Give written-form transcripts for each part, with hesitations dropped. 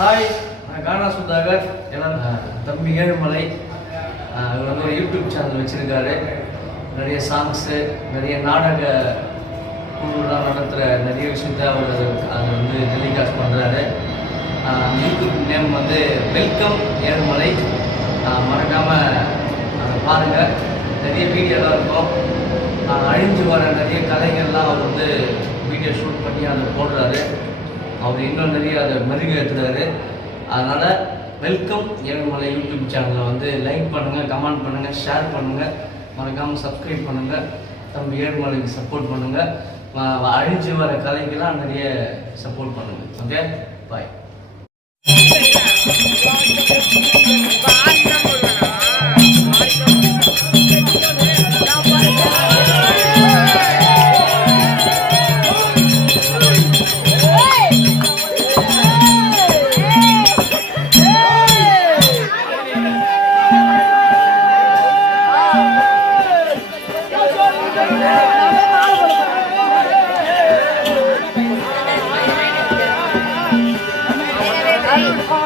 Hi, நான் கானா சுதாகர். எல்லாம் தம்பி ஏழுமலை. அவர் வந்து ஒரு யூடியூப் சேனல் வச்சுருக்காரு. நிறைய சாங்ஸு, நிறைய நாடக குழுலாம் நடத்துகிற நிறைய விஷயத்த அவர் அதை வந்து டெலிகாஸ்ட் பண்ணுறாரு. யூடியூப் நேம் வந்து வெல்கம் ஏழுமலை. மறக்காமல் அதை பாருங்கள். நிறைய வீடியோலாம் இருக்கும். அழிஞ்சு வர நிறைய கதைகள்லாம் அவர் வந்து வீடியோ ஷூட் பண்ணி அதை போடுறாரு. அவர் இன்னும் நிறைய அதை மெருகேற்றுறாரு. அதனால் வெல்கம் ஏழுமலை யூடியூப் சேனலை வந்து லைக் பண்ணுங்கள், கமெண்ட் பண்ணுங்கள், ஷேர் பண்ணுங்கள், மறக்காமல் சப்ஸ்கிரைப் பண்ணுங்கள். தம்பி ஏழுமலைக்கு சப்போர்ட் பண்ணுங்கள். அழிஞ்சு வர கலைக்கெல்லாம் நிறைய சப்போர்ட் பண்ணுங்கள். ஓகே, பாய். Hey!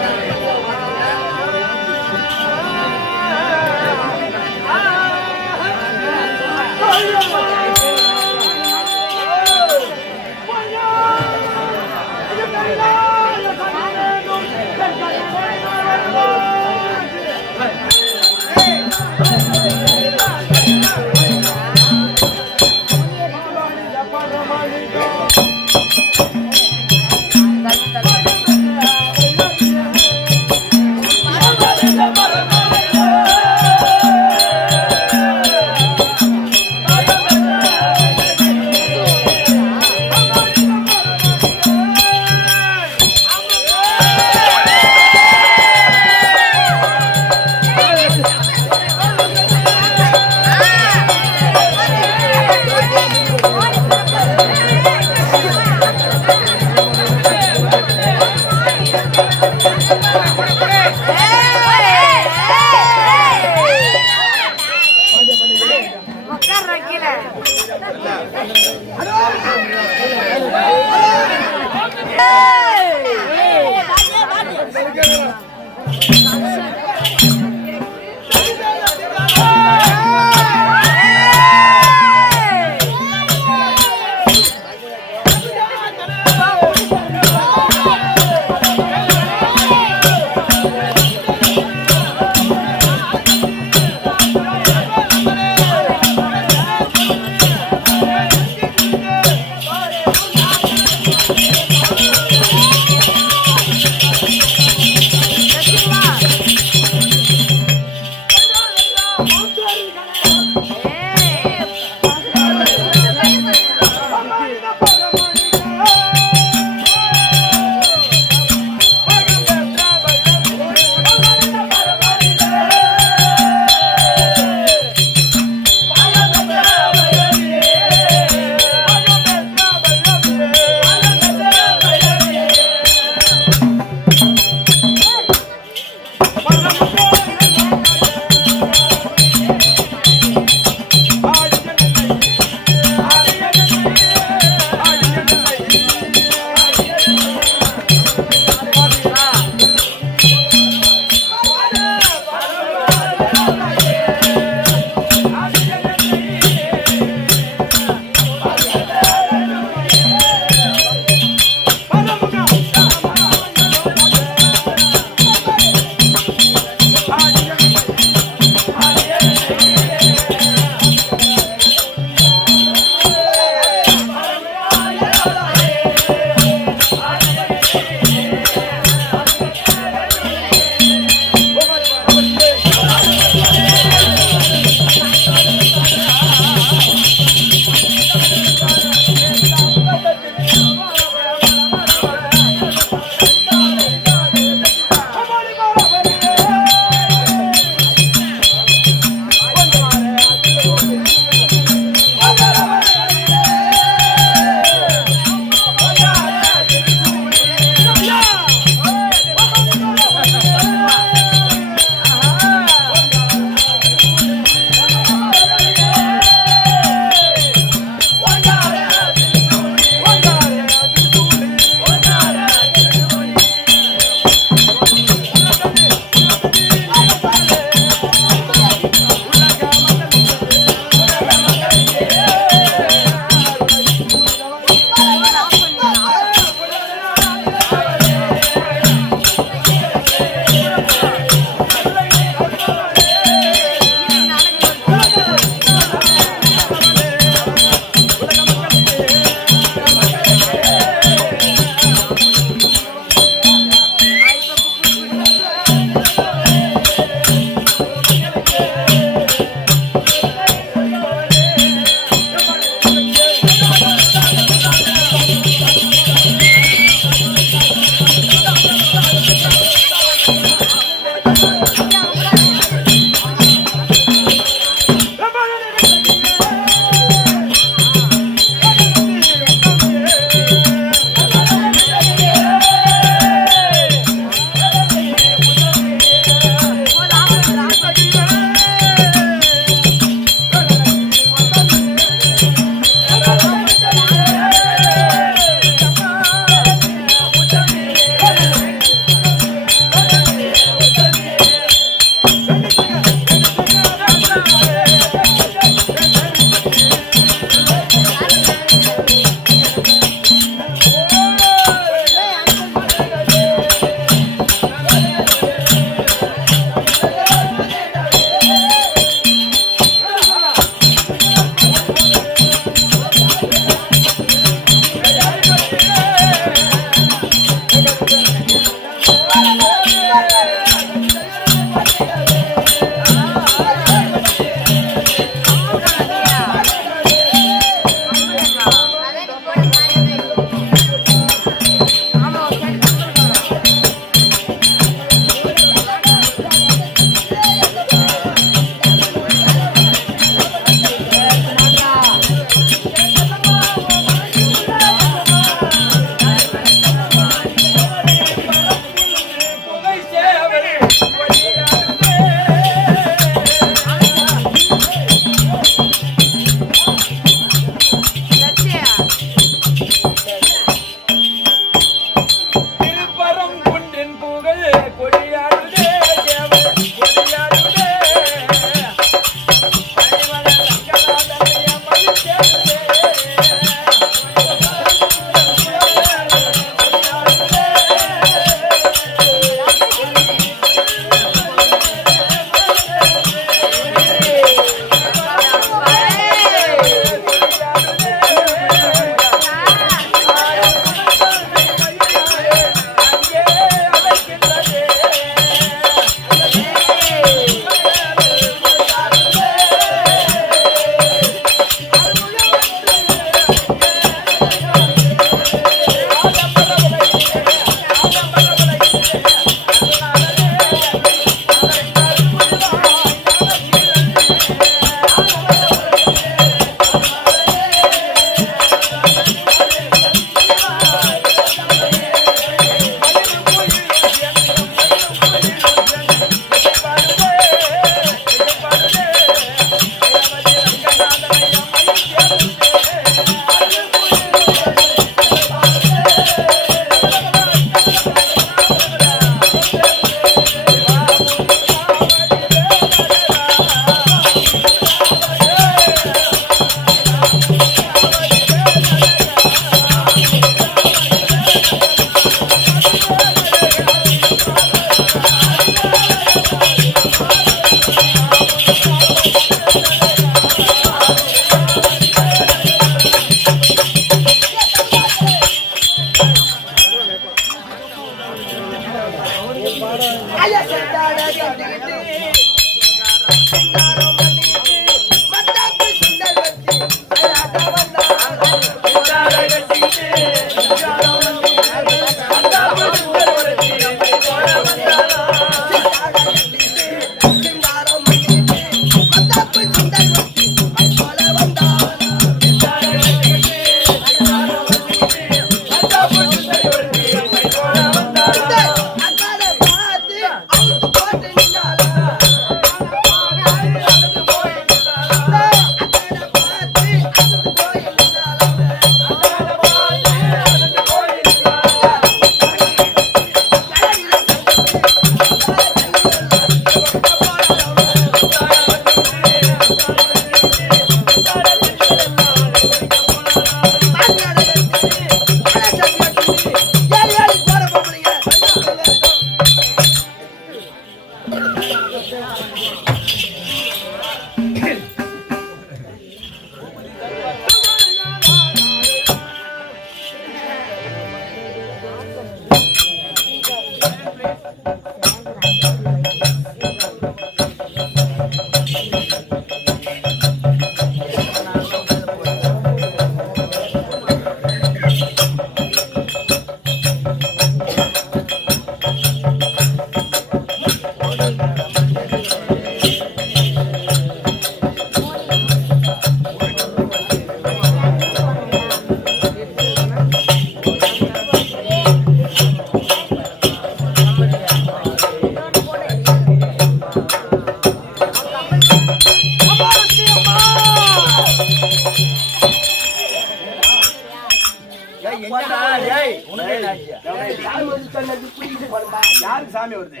யாருக்கு சாமி வருது?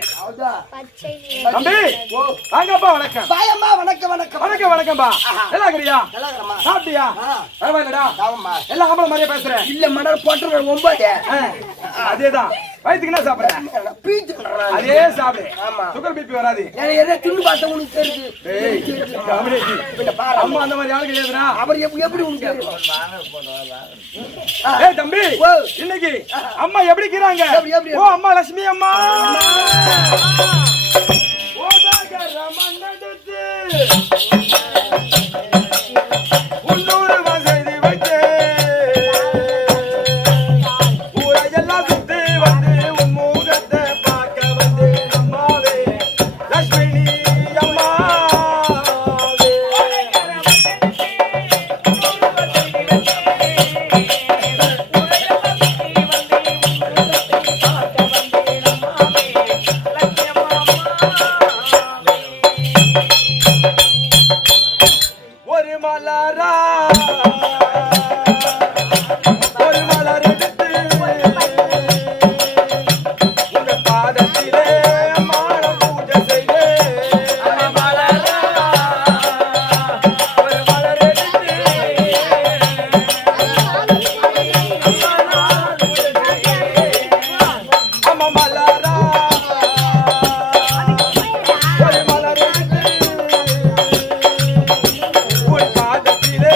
தம்பி வாங்கப்பா. வணக்கம். வாயம்மா. வணக்கம் வணக்கம் வணக்கம் வணக்கம்பா. நல்லா இருக்கிறியா? சாப்பிட்டியா? பரவாயில்லடா. எல்லாம் ஆம்பளை மாதிரியே பேசுறேன். இல்ல மணல் போட்டு 9. அதேதான். வயிற்றுக்கு என்ன சாப்பிடுறேன்? அதே சாப்பிடு. சுகர் பிபி வராது. என்ன தின்னு பார்த்தா உனக்கு தெரியுது. அம்மா அந்த மாதிரி ஆளு கிடையாதுடா. அவர் எப்படி உனக்கு தெரியும்? ஏய் தம்பி, இன்னைக்கு அம்மா எப்படி இருக்கிறாங்க? ஓ அம்மா லட்சுமி அம்மா. உள்ளூர் வசதி வைத்து ஊரையெல்லாம் சுத்தி வந்து உன் முகத்தை பார்க்க வந்து அம்மாவே லட்சுமி அம்மா. ஒரு மலர் எடுத்து உங்க பாதத்திலே மாட பூஜை செய்து ஒரு மலர் எடுத்து அம்மா மலரா ஒரு மலர் எடுத்து உன் பாதத்திலே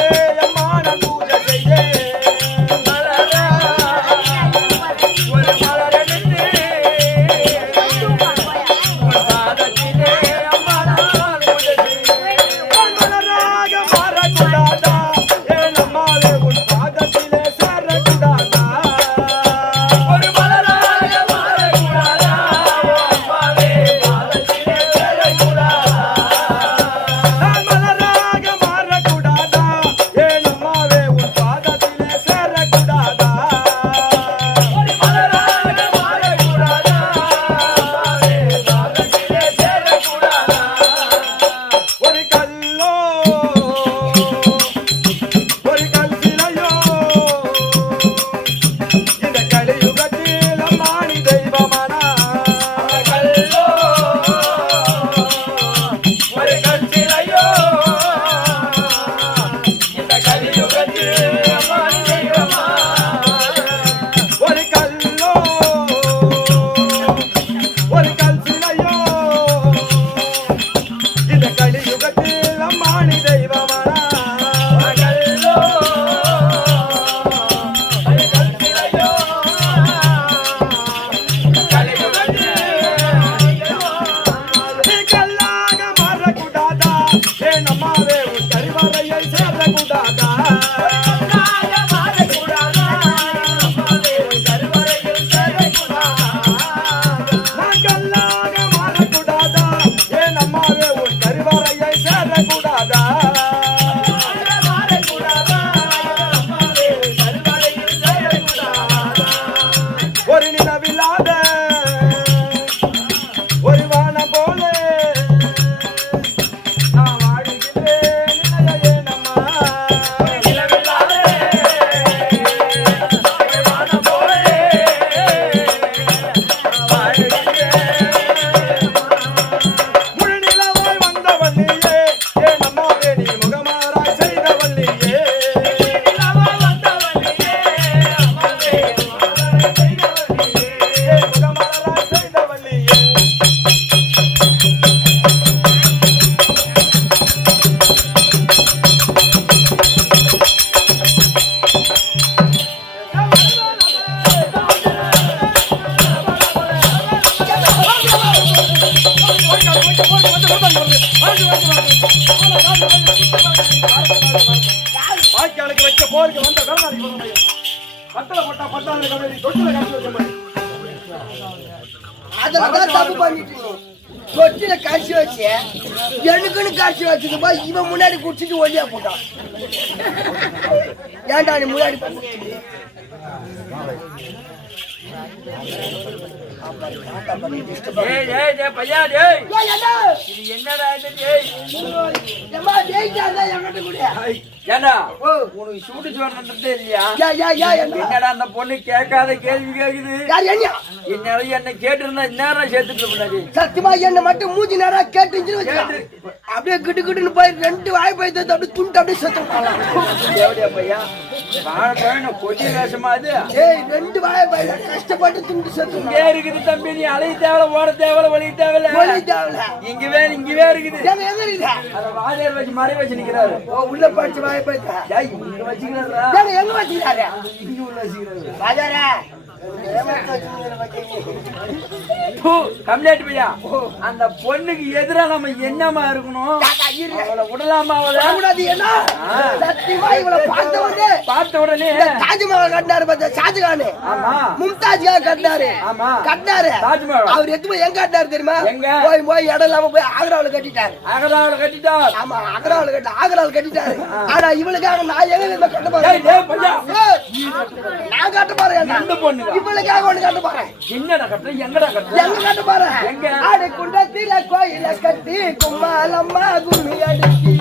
வாய்க்காலுக்கு வைக்க போருக்கு வந்த கருணாநிதி பத்தல போட்டா பத்தாண்டு கபடி தொட்டில காசு வைக்க மாதிரி அதெல்லாம் தப்பு பண்ணிட்டு தொட்டில காட்சி வச்சு எனக்குன்னு காட்சி வச்சதுப்பா இவன் முன்னாடி குடிச்சிட்டு ஒல்லியா போட்டான். ஏன்டா நீ முன்னாடி பையா டேய் இது என்னடா இது டேய் ஏமா டேய்டா என்கிட்ட குடியா ஏண்டா உனக்கு சூடு சொன்னதே இல்லையா என்னடா அந்த பொண்ணு கேட்காத கேள்வி கேக்குது யார் என்ன கேட்டிருந்தா நேரம் சேர்த்துட்டு இருப்பாடி சத்தியமா என்ன மட்டும் மூஞ்சி நேரா கேட்டுச்சு அப்படியே கிட்டு கிட்டுன்னு போய் 2 வாய் போய் அப்படியே துண்டு அப்படியே செத்து பையா கொடி வேஷமா அது 2 வாய் போய் கஷ்டப்பட்டு துண்டு செத்து இங்கே இருக்குது தம்பி நீ அலை தேவல ஓட தேவல வழி தேவல இங்கவே இருக்குது எங்க இருக்குது அத வாதியார் வச்சு மறை வச்சு நிக்கிறாரு உள்ள படிச்சு வாய் போய் இங்க வச்சுக்கிறாரா எங்க வச்சுக்கிறாரு இங்க உள்ள வச்சுக்கிறாரு ராஜாரா கம்ப்ளைண்ட் பையா அந்த பொண்ணுக்கு எதிரா நம்ம என்னமா இருக்கணும் அவளை விடலாமா பார்த்த உடனே தாஜ்மஹால் கட்டினாரு ஷாஜகான் மும்தாஜ் கட்டினாரு அவர் எதுவும் எங்க கட்டினாரு தெரியுமா போய் இடம் இல்லாம போய் ஆக்ராவில் கட்டிட்டாரு ஆமா ஆக்ராவில் கட்டிட்டாரு ஆனா இவளுக்காக நான் எங்க கட்ட போறேன் நான் கட்ட போறேன் அந்த பொண்ணு இவளுக்காக ஒண்ணு கட்ட போறேன் என்னடா கட்ட எங்கடா கட்ட எங்க கட்ட போறேன் ஆடு குண்டத்தில கோயில கட்டி கும்மாலம்மா கும்மி அடிச்சி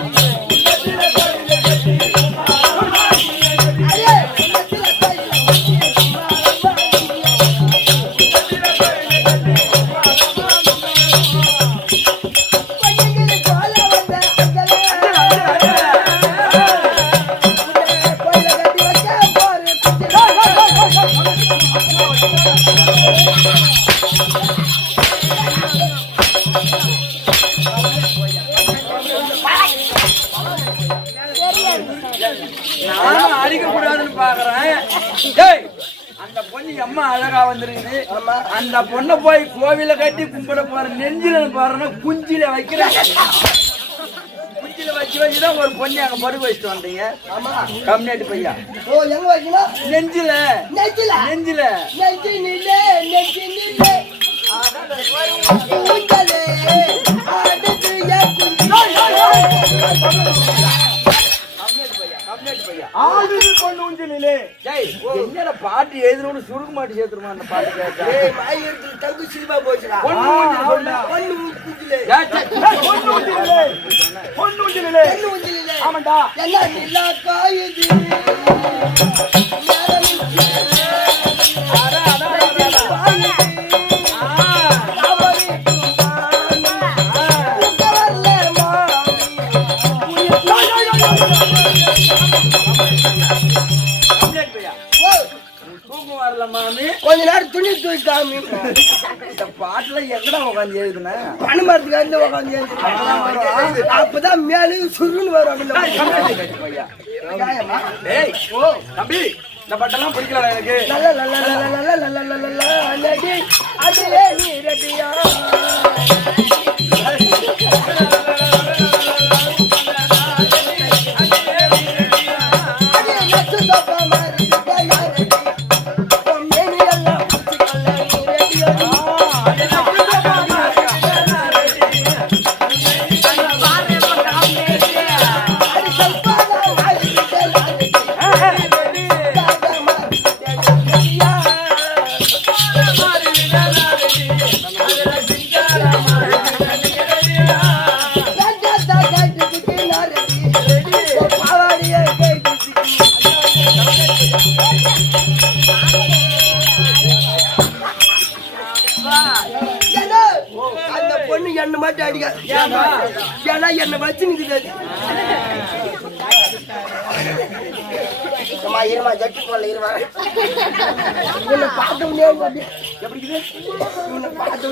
நானும் அடிக்க கூடாதுன்னு பாக்குறேன். அந்த பொண்ணு அம்மா அழகா வந்துருக்குது. அந்த பொண்ணை போய் கோவில கட்டி கும்பிட போற நெஞ்சில பாருன்னா குஞ்சில வைக்கிறேன். குஞ்சில வச்சுதான் ஒரு பொண்ணு அங்க பருகு வச்சுட்டு வந்தீங்க. கம்யூனிட்டி பையா நெஞ்சில நெஞ்சில என்னடா பாட்டு எழுதுறோம்னு சுருக்க மாட்டி சேர்த்துருமா அந்த பாட்டு கேட்டா தங்கு சில்வா போச்சுடா ஆமாண்டா என்ன நிலா காயுது கொஞ்ச நேரம் துணி தூக்காமி இந்த பாட்டுல எங்கடா உட்காந்து எழுதுன பணமரத்துக்கு உட்காந்து அப்பதான் மேலே சுருன்னு வரும். தம்பி இந்த பாட்டெல்லாம் பிடிக்கல எனக்கு. அந்த பொண்ணு என்ன மட்டும் அடிக்காது. ஏன்னா என்ன வச்சு நிக்குது. இருமா ஜட்டி போல இருமா இவனை பார்த்த முடியாது. எப்படி இவனை பார்த்த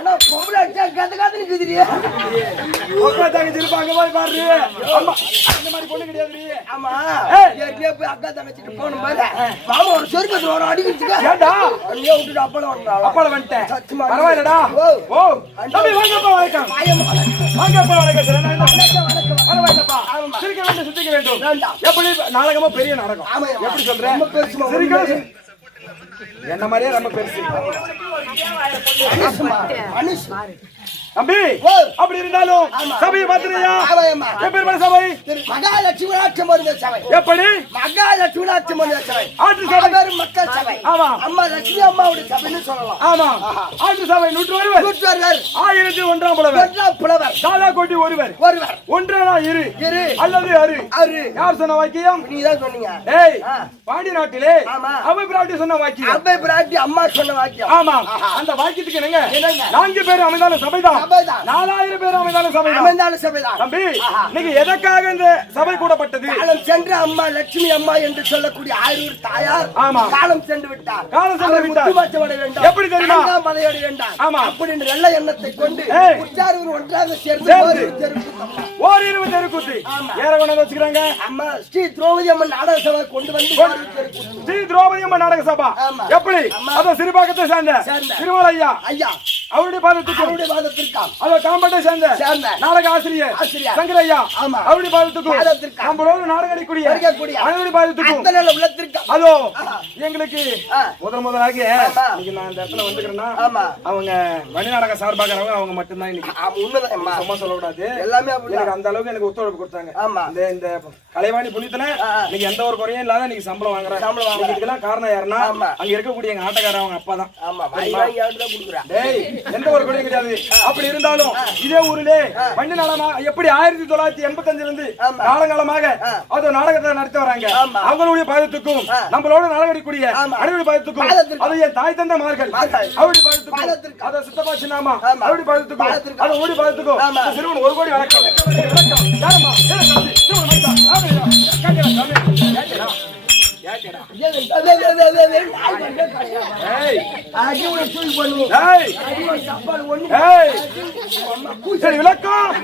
ஆனா பொம்பளை அடிச்சா கத்து நிக்குதுறியே. அக்கா தங்கச்சி இருப்பாங்க போய் பாரு. அம்மா அந்த மாதிரி பொண்ணு கிடையாதுடி. ஆமா ஏற்கனவே போய் அக்கா தங்கச்சிட்டு போன பாரு. மாமா ஒரு சொர்க்கத்துல ஒரு அடிக்கிறதுக்கு. ஏண்டா அங்கேயே விட்டுட்டு அப்பள வந்துட்டேன். பரவாயில்லடா. ஓ தம்பி வாங்கப்பா வணக்கம். வாங்கப்பா வணக்கம் சார். பரவாயில்லப்பா. சிரிக்க வேண்டும் சிரிக்க வேண்டும். எப்படி நாடகமா பெரிய நாடகம். எப்படி சொல்றேன்? சிரிக்க என்ன மாதிரியே ரொம்ப பெருசு. தம்பி அப்படி இருந்தாலும் சபையை பாத்துறியா? எப்படி சபை? மகாலட்சுமி ஆட்சி சபை. எப்படி? மகாலட்சுமி ஆட்சி சபை. ஆட்சி சபை மக்கள் சபை. ஆமா. அம்மா லட்சுமி அம்மாவுடைய சபைன்னு சொல்லலாம். ஆமா. ஆட்சி சபை 101 1001 புலவர் சாதா கோட்டி ஒருவர் ஒன்றா இரு அல்லது அரு யார் சொன்ன வாக்கியம்? நீதான் சொன்னீங்க. ஏய் பாண்டி நாட்டிலே அவை பிராட்டி சொன்ன வாக்கியம். அவை பிராட்டி அம்மா சொன்ன வாக்கியம். ஆமா. அந்த வாக்கியத்துக்கு என்னங்க 4 பேர் அமைந்தாலும் சபைதான். 4000 பேர் அமைந்தாலும் சபைதான். தம்பி நீங்க எதற்காக இந்த சபை கூடப்பட்டது? காலம் சென்று அம்மா லட்சுமி அம்மா என்று சொல்லக்கூடிய ஆரூர் தாயார் காலம் சென்று விட்டார். எப்படி தெரியுமா? மலையோட வேண்டாம். ஆமா. அப்படி நல்ல எண்ணத்தை கொண்டு உற்சாரூர் ஒன்றாக சேர்ந்து ஓரிரு தெருக்கூத்து ஏற கொண்டு வச்சுக்கிறாங்க. அம்மா ஸ்ரீ திரௌபதி அம்மன் நாடக சபை கொண்டு வந்து ஸ்ரீ திரௌபதி அம்மன் நாடக சபா எப்படி? அத சிறுபாக்கத்தை சேர்ந்த திருமலை ஐயா அவருடைய பாதத்துக்கு அதோ காம்பட்டை சேர்ந்த நாடக ஆசிரியர் சங்கரையா அவருடைய பாதத்துக்கும் நம்மளோட நாடக அடிக்கூடிய அவருடைய பாதத்துக்கும் அதோ எங்களுக்கு முதலாக இன்னைக்கு நான் இந்த இடத்துல வந்துக்கிறேன்னா அவங்க மணி நாடக சார்பாகிறவங்க அவங்க மட்டும்தான் இன்னைக்கு சும்மா சொல்லக்கூடாது. எல்லாமே எனக்கு அந்த அளவுக்கு எனக்கு ஒத்துழைப்பு கொடுத்தாங்க. இந்த கலைவாணி புண்ணியத்துல நீங்க எந்த ஒரு குறையும் இல்லாத நீங்க சம்பளம் வாங்குறேன். இதுக்கெல்லாம் காரணம் யாருன்னா அங்க இருக்கக்கூடிய எங்க ஆட்டக்காரர் அவங்க அப்பா தான். எந்த ஒரு குறையும் கிடையாது. அப்படி இருந்தாலும் இதே ஊரிலே மண்ணு நாடகமா எப்படி 1985 இருந்து காலங்காலமாக அது நாடகத்தை நடத்தி வராங்க. அவங்களுடைய பாதத்துக்கும் நம்மளோட நாடகக்கூடிய அனைவருடைய பாதத்துக்கும் அது என் தாய் தந்த மார்கள் அவருடைய பாதத்துக்கும் அதை சித்தப்பா சின்னாமா அவருடைய பாதத்துக்கும் அதை ஓடி பாதத்துக்கும் சிறுவன் 1 கோடி வணக்கம். விளக்கம்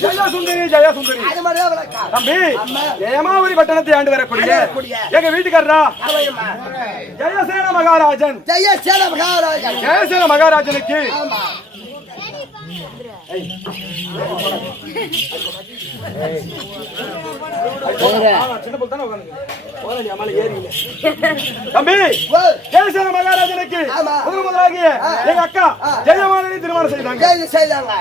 ஜெயசுந்தரி ஜெயசுந்தரி அது மாதிரிதான் விளக்கம். தம்பி ஏமாவரி பட்டணத்தை ஆண்டு வரக்கூடிய எங்க வீட்டுக்காரரா ஜெயசேன மகாராஜன் ஜெயசேன மகாராஜன். ஜெயசேன மகாராஜனுக்கு ஆமா. தம்பி ஓ, ஜெயசேன மகாராஜனுக்கு ஆமா. முதல் முதலாகிய எங்க அக்கா ஜெயமாலினி திருமணம் செய்தாங்க. ஜெய செய்தாங்க.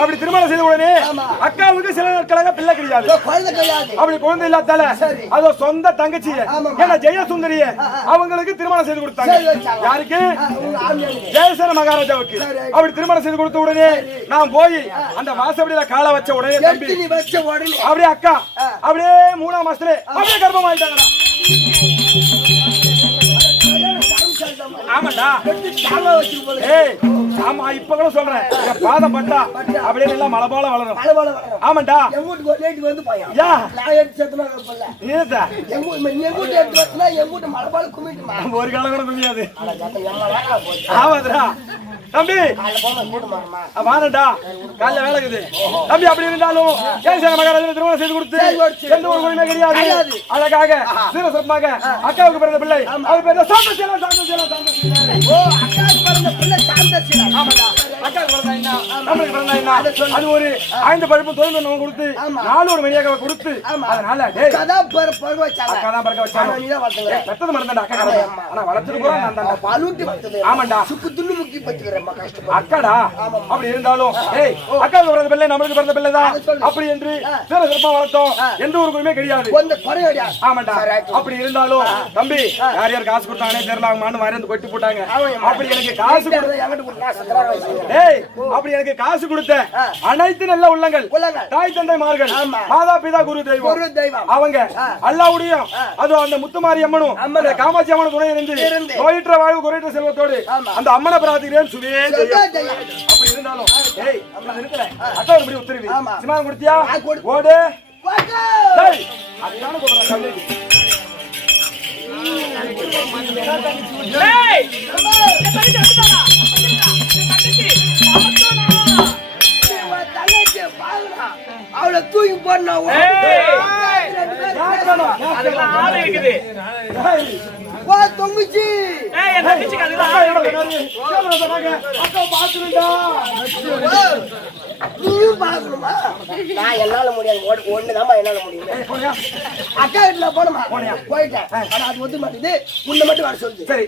அப்படி திருமணம் செய்த உடனே ஆமா. அக்காவுக்கு சில நாட்களாக பிள்ளை கிடையாது. இதோ குழந்தை கிடையாது. அப்படி குழந்தை இல்லாதால சரி. அதோ சொந்த தங்கச்சிய ஆமாமா. ஏன்னா ஜெயசுந்தரிய அவங்களுக்கு திருமணம் செய்து கொடுத்தாங்க. சரி வச்சாங்க. யாருக்கு? உங்க ஆமியாருக்கு. ஜெயசேன மகாராஜாவுக்கு. சரி. அப்படி திருமணம் செய்து கொடுத்த உடனே நான் போய் அந்த வாசப்படியில காலை வச்ச உடனே தம்பி எடுத்து நீ வச்ச உடனே அப்படியே அக்கா அப்படியே 3ஆம் மாசத்துல அப்படியே கர்ப்பம் ஆயிட்டாங்கடா. ஆமாடா. சாவா வச்சு போல. ஏய் ஆமா இப்ப கூட சொல்றேன் என் பாதம் பட்டா அப்படியே நல்லா மலபால வளரும். மலபால வளரும். ஆமாண்டா. எங்கூட்டுக்கு ஒரு லேட்டுக்கு வந்து போயா. யா நான் எடுத்து செத்துனா போல. ஏதா எங்கூட்டு எடுத்து வச்சுனா எங்கூட்டு மலபால குமிட்டுமா. ஒரு காலம் கூட முடியாது. அட ஜாத்த எம்மா வேணா போச்சு. ஆமாடா தம்பி காலைல போமா கூட்டு மாறமா. வாரண்டா காலைல வேலை இருக்குது தம்பி. அப்படி இருந்தாலும் ஜெயசேன மகாராஜன் திருமணம் செய்து கொடுத்து எந்த ஒரு உரிமை கிடையாது. அழகாக சீரசமாக அக்காவுக்கு பிறந்த பிள்ளை அவர் பேர் சாந்தசீலன். சாந்தசீலன் சாந்தசீலன். ஓ அக்காக்கு பிறந்த பிள்ளை சாந்தசீலன். ஆமாடா. அக்காவுக்கு பிறந்தா என்ன நம்மளுக்கு பிறந்தா என்ன அது ஒரு 5 பழுப்பு தொழில் நம்ம கொடுத்து 4 மணியாக கொடுத்து அதனால டேய் கதா பருவ வச்சாங்க. அக்கா தான் பறக்க வச்சாங்க. நீ தான் வளர்த்தல. பெத்தது மறந்தடா அக்கா. ஆனா வளர்த்தது கூட நான் தான். பாலூட்டி வளர்த்தது. ஆமாண்டா. சுக்கு துண்ணு முக்கி பத்துக்கிறேன் கஷ்டப்பட்டு. அக்காடா. அப்படி இருந்தாலும் ஏய் அக்காவுக்கு பிறந்த பிள்ளை நம்மளுக்கு பிறந்த பிள்ளை தான் அப்படி என்று சிறப்பா வளர்த்தோம். எந்த ஒரு குறையுமே கிடையாது. கொஞ்சம் குறையடியா. ஆமாண்டா. அப்படி இருந்தாலும் தம்பி யார் யார் காசு கொடுத்தாங்கன்னே தெரியலாமான்னு மறந்து கொட்டி போட்டாங்க. அப்படி எனக்கு காசு என்கிட்ட கொடுத்தா சக்கராவை வச்சு. ஏய் அப்படி எனக்கு காசு கொடுத்த அனைத்து நல்ல உள்ளங்கள் தாய் தந்தைமார்கள் மாதா பிதா குரு தெய்வம் அவங்க அல்லாவுடையும் அதோ அந்த முத்துமாரி அம்மனும் அந்த காமாட்சி அம்மனும் துணை இருந்து நோயற்ற வாழ்வு குறையற்ற செல்வத்தோடு அந்த அம்மனை பிரார்த்திக்கிறேன் சுவே ஜெயம். அப்படி இருந்தாலும் ஏய் அப்படி இருக்கல அக்கா ஒரு முடி உத்தரவு சிமான் கொடுத்தியா ஓடு டேய் அதான கூப்பிடுற கல்லை ஏய் அவளை தூக்கி போடணும். தொங்குச்சு நீயும் பாக்கணுமா? நான் என்னால முடியாது. ஒண்ணுதாம்மா என்னால முடியும். அக்கா வீட்டுல போனமா போயிட்டேன். ஆனா அது ஒத்து மாட்டேது. உன்னை மட்டும் வர சொல்லுது. சரி.